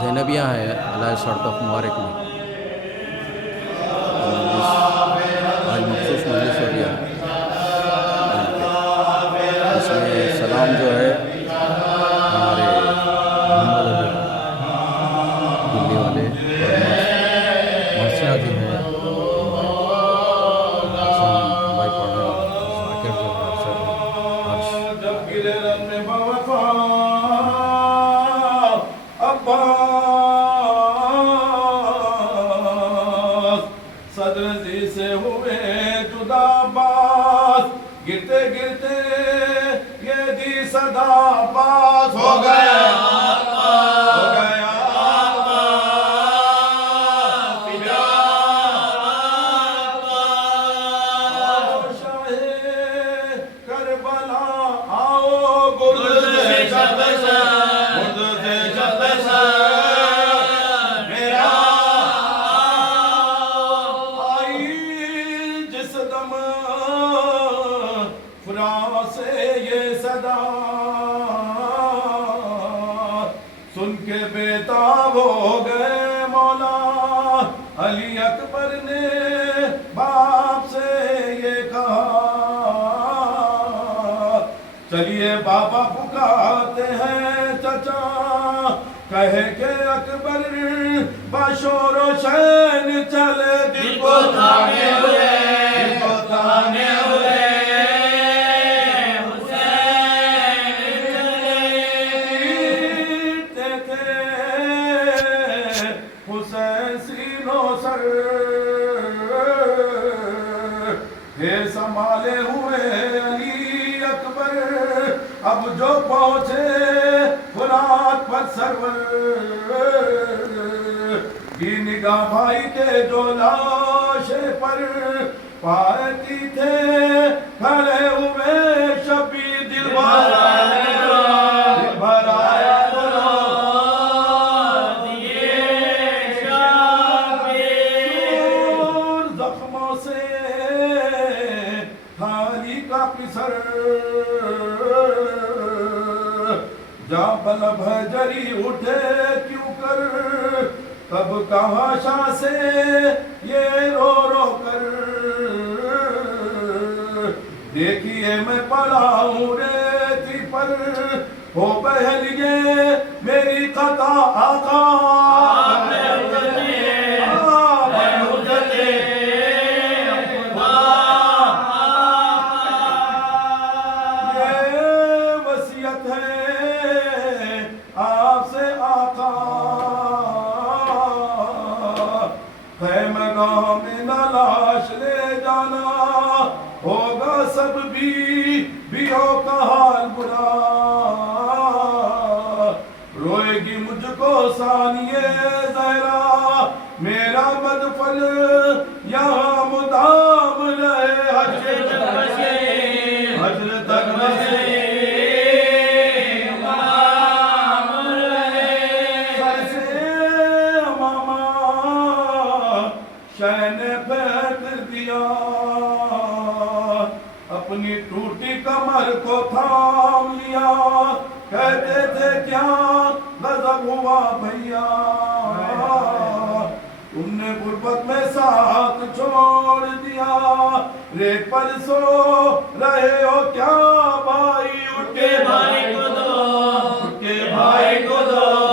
زینبیہ ہے علیہ سڑک مبارک میں آج مخصوص مجلس ہو گیا اس میں سلام جو ہے ہمارے محمد دلی والے اور مرثیہ جو ہے حسن بھائی پڑھنے والا ذاکر جو ہے افسر عرش صدر جی سے ہوئے جدا باز گرتے گرتے یہ دی صدا باز ہو گیا سن کے بیتاب ہو گئے مولا علی اکبر نے باپ سے یہ کہا چلیے بابا پکارتے ہیں چچا کہے کہ اکبر بشور و شین چلے دل کو تھامے ہوئے سنبھالے ہوئے علی اکبر اب جو پہنچے فرات پر سرور کی نگاہ بھائی کے جو لاشے پر پاتی تھے کھڑے ہوئے شبی دل بھرایا جا بلب جری اٹھے کیوں کر تب کہاں شاہ سے یہ رو رو کر دیکھیے میں پڑا ہوں ریتی پر ہو بہن یہ میری قطع آقا میں لاش لے جانا ہوگا سب بیوں کا حال برا روئے گی مجھ کو ثانیہ زہرا میرا مدفن یہاں مدام رہے حجر تک بسے اپنی ٹوٹی کمر کو تھام لیا کہتے تھے کیا غضب ہوا بھیا تم نے غربت میں ساتھ چھوڑ دیا ریت پر سو رہے ہو کیا بھائی اٹھ کے بھائی کو دو اٹھ کے بھائی کو دو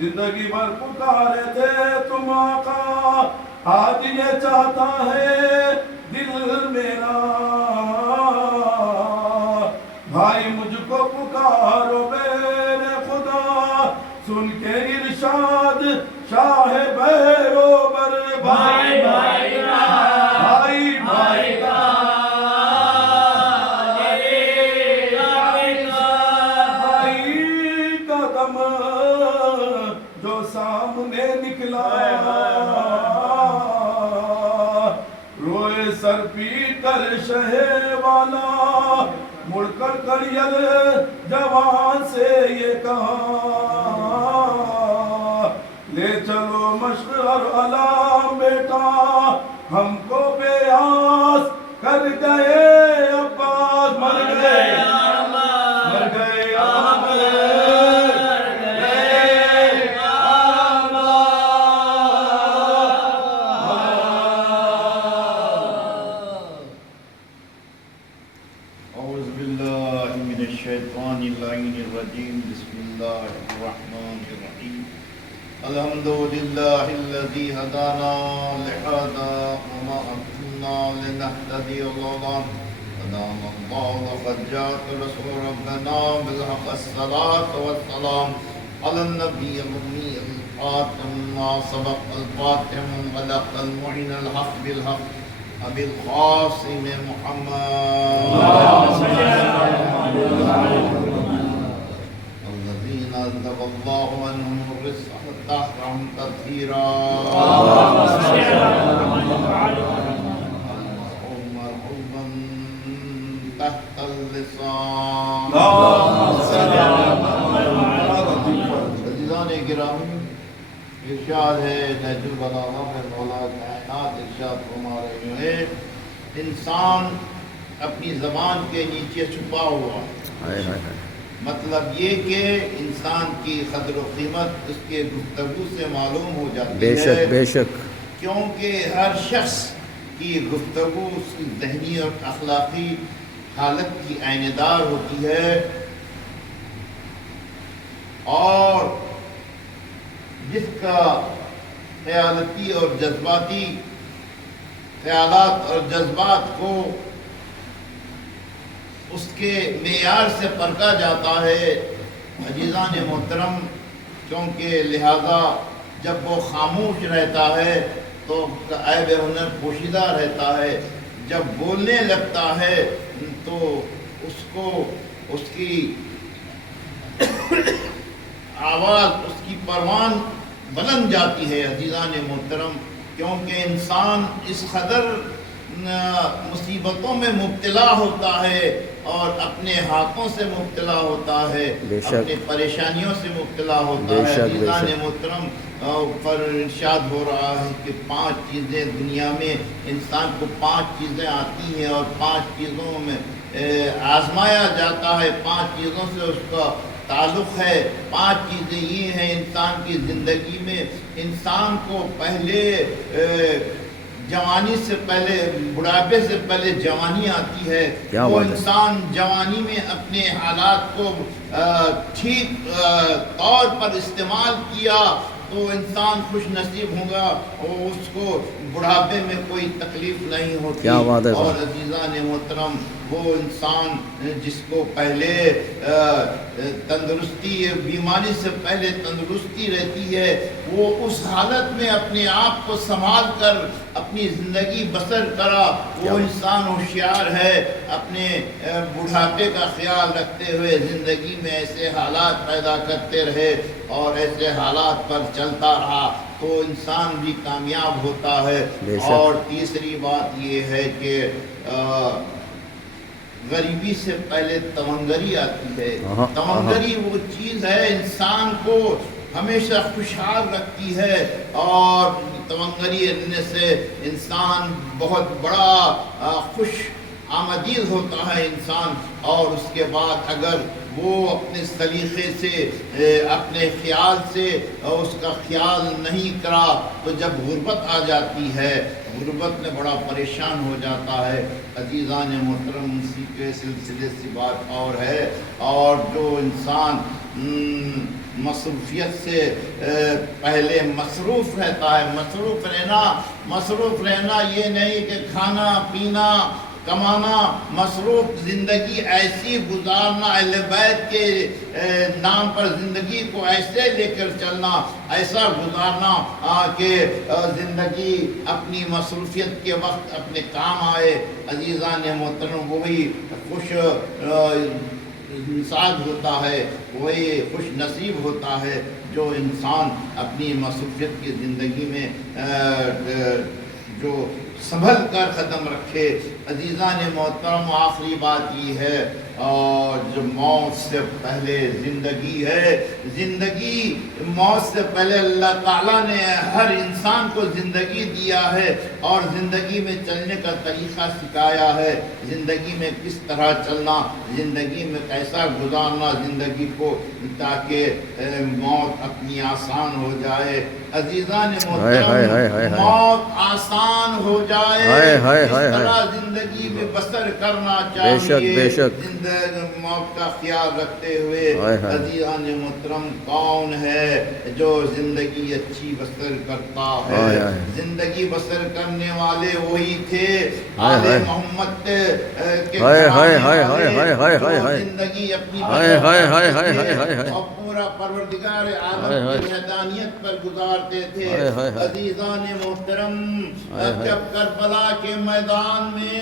زندگی بھر پکارے تھے تم آقا آج یہ چاہتا ہے دل میرا ہوئے سر پیٹ کر شہ والا مڑ کر کریل جوان سے یہ کہا لے چلو مشعر علام بیٹا ہم کو بے آس کر گئے عباس مر گئے مر گئے اعوذ باللہ من الشیطان اللعین الرجیم بسم اللہ الرحمن الرحیم الحمدللہ الذی ہدانا لہذا وما كنا لنهتدي لولا أن هدانا الله لقد جاءك رسول ربنا بالحق الصلاة والسلام على النبي الأمي الخاتم ما سبق الفاتح غلق المعين الحق بالحق أبي القاسم محمد الذين أذهب الله عنهم الرزق وطهرهم تطهيرا مرحوما تحت اللسان عزیزان گرامی، ارشاد ہے نہج البلاغہ میں مولا کائنات ارشاد فرما رہے ہیں انسان اپنی زبان کے نیچے چھپا ہوا، مطلب یہ کہ انسان کی قدر و قیمت اس کے گفتگو سے معلوم ہو جاتی ہے، بے شک کیونکہ ہر شخص کی گفتگو اس کی ذہنی اور اخلاقی حالت کی عین دار ہوتی ہے، اور جس کا خیالتی اور جذباتی خیالات اور جذبات کو اس کے معیار سے پرکھا جاتا ہے عزیزان محترم، کیونکہ لہذا جب وہ خاموش رہتا ہے تو عیب ہنر پوشیدہ رہتا ہے، جب بولنے لگتا ہے تو اس کو اس کی آواز اس کی پروان بلند جاتی ہے عزیزان محترم، کیونکہ انسان اس قدر مصیبتوں میں مبتلا ہوتا ہے اور اپنے ہاتھوں سے مبتلا ہوتا ہے، اپنے پریشانیوں سے مبتلا ہوتا ہے عزیزان محترم۔ پر ارشاد ہو رہا ہے کہ 5 چیزیں دنیا میں انسان کو 5 چیزیں آتی ہیں اور 5 چیزوں میں آزمایا جاتا ہے، 5 چیزوں سے اس کا تعلق ہے۔ 5 چیزیں یہ ہیں انسان کی زندگی میں، انسان کو پہلے جوانی سے پہلے بڑھاپے سے پہلے جوانی آتی ہے، وہ انسان جوانی میں اپنے حالات کو ٹھیک طور پر استعمال کیا تو انسان خوش نصیب ہوگا اور اس کو بڑھاپے میں کوئی تکلیف نہیں ہوتی۔ اور عزیزان محترم، وہ انسان جس کو پہلے تندرستی بیماری سے پہلے تندرستی رہتی ہے، وہ اس حالت میں اپنے آپ کو سنبھال کر اپنی زندگی بسر کرا، وہ انسان ہوشیار ہے، اپنے بڑھاپے کا خیال رکھتے ہوئے زندگی میں ایسے حالات پیدا کرتے رہے اور ایسے حالات پر چلتا رہا تو انسان بھی کامیاب ہوتا ہے۔ اور تیسری بات یہ ہے کہ غریبی سے پہلے تونگری آتی ہے۔ تونگری وہ چیز ہے انسان کو ہمیشہ خوشحال رکھتی ہے، اور تونگری لینے سے انسان بہت بڑا خوش آمدید ہوتا ہے انسان، اور اس کے بعد اگر وہ اپنے سلیقے سے اپنے خیال سے اس کا خیال نہیں کرا تو جب غربت آ جاتی ہے، غربت میں بڑا پریشان ہو جاتا ہے عزیزان محترم۔ اسی کے سلسلے سے بات اور ہے، اور جو انسان مصروفیت سے پہلے مصروف رہتا ہے، مصروف رہنا یہ نہیں کہ کھانا پینا کمانا، مصروف زندگی ایسی گزارنا، اہل بیت کے نام پر زندگی کو ایسے لے کر چلنا، ایسا گزارنا کہ زندگی اپنی مصروفیت کے وقت اپنے کام آئے عزیزان محترم۔ وہی خوش انسان ہوتا ہے، وہی خوش نصیب ہوتا ہے جو انسان اپنی مصروفیت کی زندگی میں جو سنبھل کر قدم رکھے۔ عزیزان محترم، آخری بات یہ ہے اور جو موت سے پہلے زندگی ہے، زندگی موت سے پہلے اللہ تعالیٰ نے ہر انسان کو زندگی دیا ہے اور زندگی میں چلنے کا طریقہ سکھایا ہے، زندگی میں کس طرح چلنا، زندگی میں کیسا گزارنا زندگی کو، تاکہ موت اپنی آسان ہو جائے۔ عزیزان محترم، موت آسان ہو جائے، اس طرح زندگی میں بسر کرنا چاہیے۔ موت کا خیال رکھتے ہوئے عزیزان محترم، کون ہے جو زندگی اچھی بسر کرتا ہے؟ زندگی بسر کرنے والے وہی تھے آل محمد کے زندگی اپنی اور پورا پروردگار عالم کی وحدانیت پر گزارتے تھے۔ عزیزان محترم، جب کربلا کے میدان میں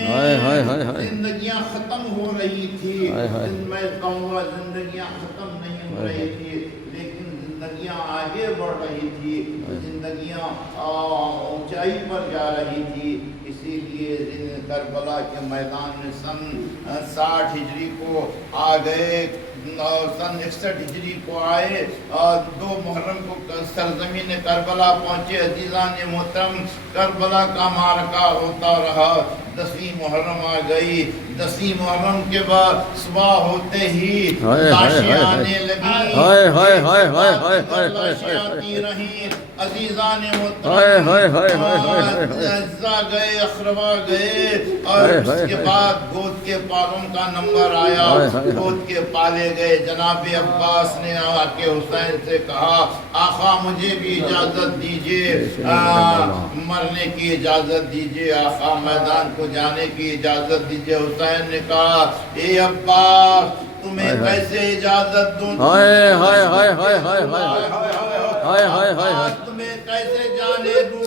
زندگیاں ختم ہو رہی تھی، میں کہوں گا زندگیاں ختم نہیں ہو رہی تھی لیکن زندگیاں آگے بڑھ رہی تھی، زندگیاں اونچائی پر جا رہی تھی۔ اسی لیے کربلا کے میدان میں سن 60 ہجری کو آ گئے اور سن 61 ہجری کو آئے اور 2 محرم کو سرزمین کربلا پہنچے۔ عزیزان محترم، کربلا کا معرکہ ہوتا رہا، 10ویں محرم آ گئی۔ 10ویں محرم کے بعد صبح ہوتے ہی لاشیں آنے لگیں، لاشیں آتی رہیں۔ عزیزان محترم، اجزا گئے، اخروا گئے اور اس کے بعد گود کے پالوں کا نمبر آیا، گود کے پالے گئے۔ جناب عباس نے آ کے حسین سے کہا، آقا مجھے بھی اجازت دیجئے، مرنے کی اجازت دیجئے، آقا میدان کو جانے کی اجازت دیجئے۔ حسین نے کہا، اے عباس تمہیں کیسے اجازت دوں، تمہیں کیسے جانے دوں،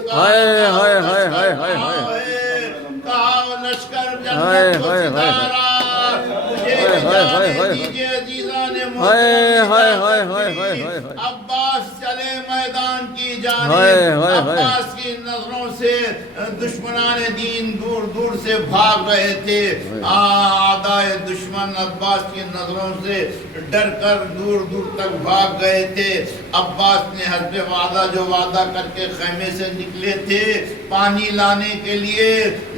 کہا لشکر جنت کو ستارہ مجھے جانے دیجئے۔ عزیزان محترم، عباس چلے میدان کی جانب، عباس کی نظروں سے دشمنان دین دور دور سے بھاگ رہے تھے، اعدائے دشمن عباس کی نظروں سے ڈر کر دور دور تک بھاگ گئے تھے۔ عباس نے حسب وعدہ جو وعدہ کر کے خیمے سے نکلے تھے پانی لانے کے لیے،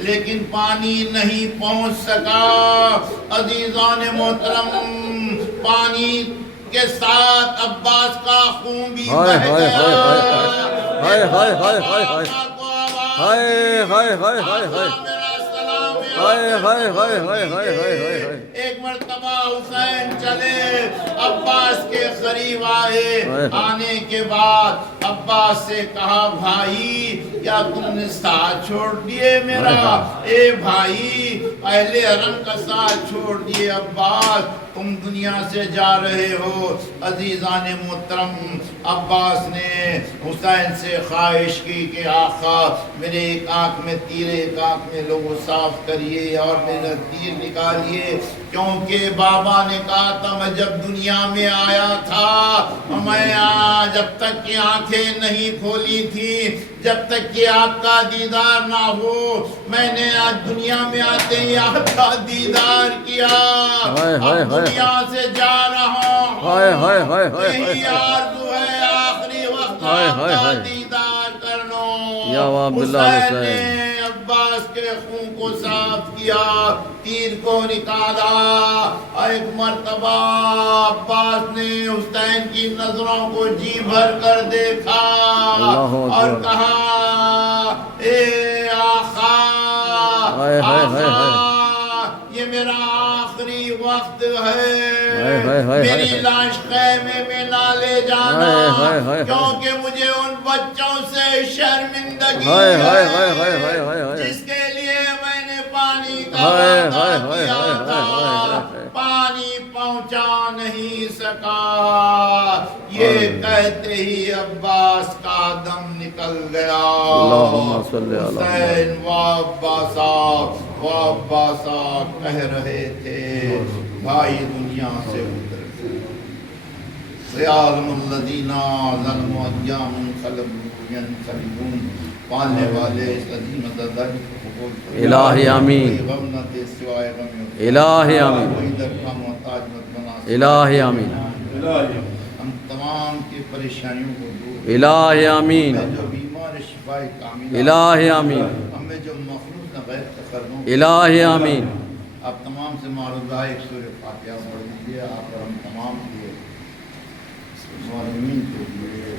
لیکن پانی نہیں پہنچ سکا۔ عزیزان محترم، پانی کے ساتھ عباس کا خون بھی بہہ گیا۔ ایک مرتبہ حسین چلے، عباس کے قریب آئے، آنے کے بعد عباس سے کہا، بھائی کیا تم نے ساتھ چھوڑ دیے میرا؟ اے بھائی اہل حرم کا ساتھ چھوڑ دیے، عباس تم دنیا سے جا رہے ہو۔ عزیزان محترم، عباس نے حسین سے خواہش کی کہ آقا میرے ایک آنکھ میں تیر، ایک آنکھ میں لوگو صاف کریے اور میرا تیر نکالیے، کیونکہ بابا نے کہا تھا میں جب دنیا میں آیا تھا، میں جب تک کہ آنکھیں نہیں کھولی تھی، جب تک کہ آپ کا دیدار نہ ہو، میں نے آج دنیا میں آتے ہی آپ کا دیدار کیا، اب دنیا سے جا رہا ہوں، یہی آرزو ہے آخری وقت آپ کا دیدار کرنا۔ حسین نے عباس کے خون کو صاف کیا، تیر کو نکالا۔ ایک مرتبہ عباس نے حسین کی نظروں کو جی بھر کر دیکھا اور کہا، اے آقا، یہ میرا آخری وقت ہے، میری لاش خیمے میں نہ لے جانا، کیونکہ مجھے ان بچوں سے شرمندگی ہے جس کے لیے میں نے پانی کا وعدہ کیا تھا، پانی پہنچا نہیں سکا۔ یہ کہتے ہی عباس کا دم نکل گیا۔ حسین وعباسا کہہ رہے تھے، بھائی دنیا سے اتر گئے، خیال الذین ظلموا ایام انقلبوا ینقلبون پالنے والے اس عظیم عزاداری کو قبول فرما الہی آمین کوئی غم نہ دے سوائے غم الہی آمین کوئی در کا محتاج مت بنا الہی آمین ہم تمام کی پریشانیوں کو دور الہی آمین ہمیں جو بیمار شفائے کاملہ الہی آمین ہمیں جو مخلوق نہ غیر تقربوں الہی آمین آپ تمام سے معروضہ ایک سورہ فاتحہ پڑھ دیجیے آپ اور ہم تمام کے ظالمین کے لیے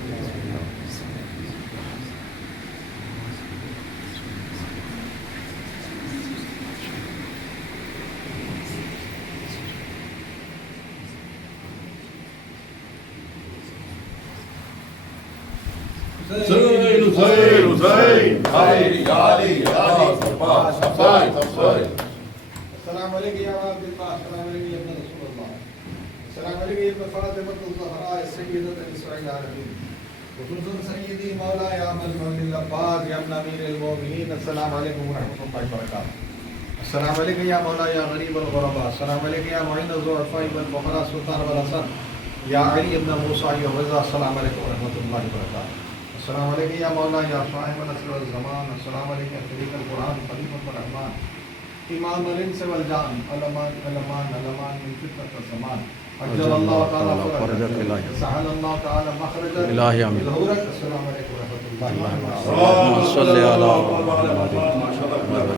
حسین حسین حسین علی علی علی صفا صفا صفا السلام علیکم یا عبد اللہ السلام علیکم یا ابن رسول اللہ السلام علیکم یا ابن فاطمہ الزہراء سیدۃ نساء العالمین خصوصاً سیدی مولا یا ابن العباس یا ابن امیر المومنین السلام علیکم ورحمۃ اللہ وبرکاتہ السلام علیکم یا مولا یا غریب الغرباء السلام علیکم یا معین الضعفاء والفقراء سلطان والحسن یا علی ابن موسیٰ یا رضا السلام علیکم ورحمۃ اللہ وبرکاتہ السلام علیکم یا مولا یا صاحب العصر والزمان السلام علیکم یا خلیق القرآن خلیفۃ الرحمن امام الانس والجان علمان علمان علمان من فتنة الزمان اجل اللہ تعالی فرجک سہل اللہ تعالی مخرجک الہی آمین ظہورک السلام علیکم ورحمۃ اللہ وبرکاتہ اللہم صلی علی محمد